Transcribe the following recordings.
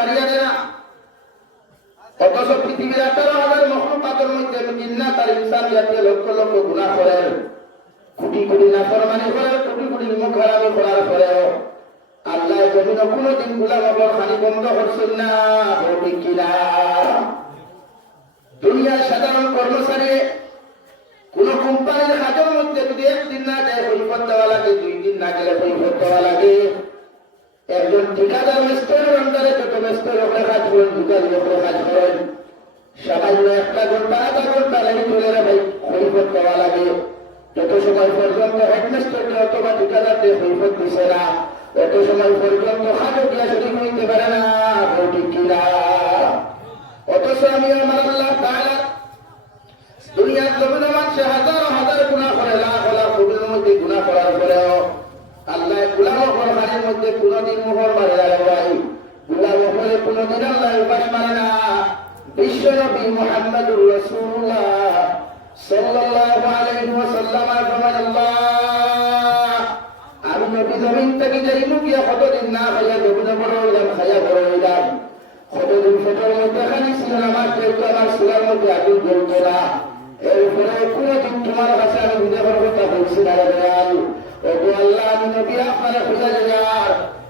ছাড়িয়া দেয় না অথচ পৃথিবীর আঠারো হাজার মহলপাতের মধ্যে জিন্না তার ইনসান জাতীয় লক্ষ লক্ষ গুণা করেন কোটি কোটি নাফরমানি করে কোটি কোটি মুখ হারামি করার পরেও আল্লাহ জমিন কোনো দিন গুলাম আবার খানি বন্ধ করছেন না ঠিক কিনা দুনিয়ার সাধারণ কর্মচারী কোন কোম্পানির কাজের মধ্যে যদি একদিন না যায় কৈফত দেওয়া লাগে, দুই দিন না গেলে কৈফত দেওয়া লাগে। একজন ঠিকাদার মিস্ত্রির যত মিস্ত্রি কাজ করেন ওখানে কাজ করেন। একটা ঘণ্টা, আধা ঘণ্টা লাগে চলে দেওয়া লাগে। যত সময় পর্যন্ত হেডমিস্টারকে অথবা সময় পর্যন্ত পারে না আমি আমার আল্লাহ দুনিয়ার মানুষে হাজার হাজার গুণা করে, লাখ লাখ কোটির মধ্যে গুণা করার পরেও আল্লাহ গুলাম মধ্যে কোনোদিন মোহর মারে না রে ভাই গুলাম হলে কোনোদিন আল্লাহ উপাস মারে না। বিশ্ব নবী মোহাম্মদুর রাসূলুল্লাহ সাল্লাল্লাহু আলাইহি ওয়াসাল্লাম ফরমান আল্লাহ আমি নবী জমিন থেকে যাই মুখিয়া কতদিন না খাইয়া জমিনে বড় হইলাম খাইয়া বড় হইলাম। কতদিন ফটোর মধ্যে খালি ছিল না, আমার যেহেতু আমার সুরার মধ্যে আগুন জ্বলতো না। এরপরে কোনোদিন তোমার কাছে আমি বুঝে পারব তা বলছি না রে দয়াল। ওগো আল্লাহ আমি নবী আপনারা খুঁজে যাওয়ার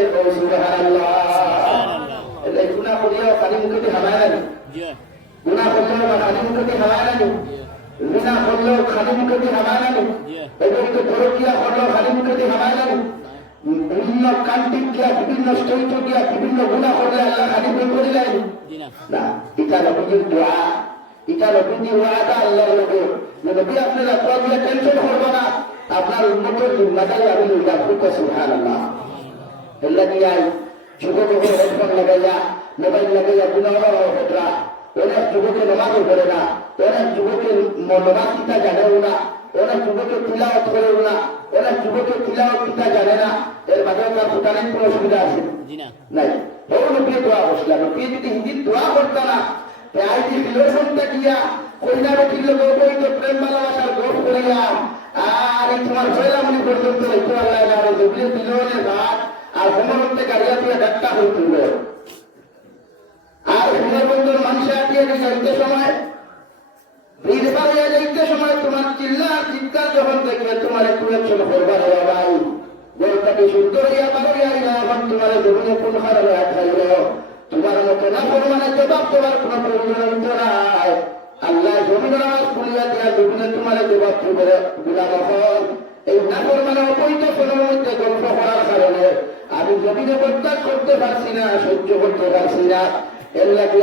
না কেন এরপরে আমি আল্লাহ তোমার উন্মতে কোনোদিন উপাস মারতাম না এরপরে সুবহানাল্লাহ এটা গুণা করিয়াও খালি মুখে হামায় না গুণা করলেও বা খালি মুখে হামায় না গুণা করলেও খালি মুখে হামায় না এদেরকে পরকিয়া করলেও খালি মুখে হামায় না বিভিন্ন কান্ট্রি গিয়া করলে আপনারা তো টেনশন করব না আপনার উন্নতের জিম্মাদারি এল্লা নিয়াই যুবক হেডফোন লাগাইয়া মোবাইল লাগাইয়া গুণা হতরা অনেক যুবকের নমাজও করে না অনেক যুবকের নমাজ কিতা জানেও না অনেক যুবকের তিলাওয়াত করেও না অনেক যুবকের তিলাওয়াত কিতা জানে না এর মাঝে ভুটানের কোনো অসুবিধা আছে নাই বড় নবী দোয়া বসলা নবী যদি হিন্দি দোয়া করতো না আই যে রিলেশনটা গিয়া কইনা বেটির লোক বইতে প্রেম ভালোবাসার গোপ করিয়া আর তোমার ফয়লামনি পর্যন্ত হইতে আল্লাহ না রে নবী দিলনে গাড়িয়া দিয়ে ডাক্তা হইছিল আর সমরবন্ধুর মানুষে আটিয়ে যাইতে সময়। ভিড় বাড়িয়ে যাইতে সময় তোমার কোন হারে খাইল তোমার মতো না পরিমাণে জবাব দেওয়ার কোন প্রয়োজন হইতো নাই এই না পরিমাণে অবৈধ আমি জমিনে করতে পারছি না, সহ্য করতে পারছি না।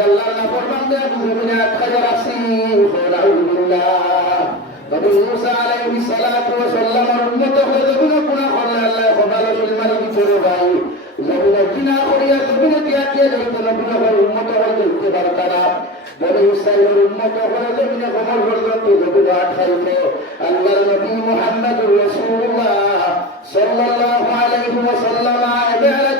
আল্লাহ না ফরমান আমি জমিনে আটকা রাখছি আলহামদুলিল্লাহ নবী মুসা আলাইহিস সালাতু ওয়া সাল্লামের উম্মত জমিনে গুনাহ করলে আল্লাহ নবী রাসূলুল্লাহ সাল্লাল্লাহু আলাইহি ওয়া সাল্লাম মেরাজ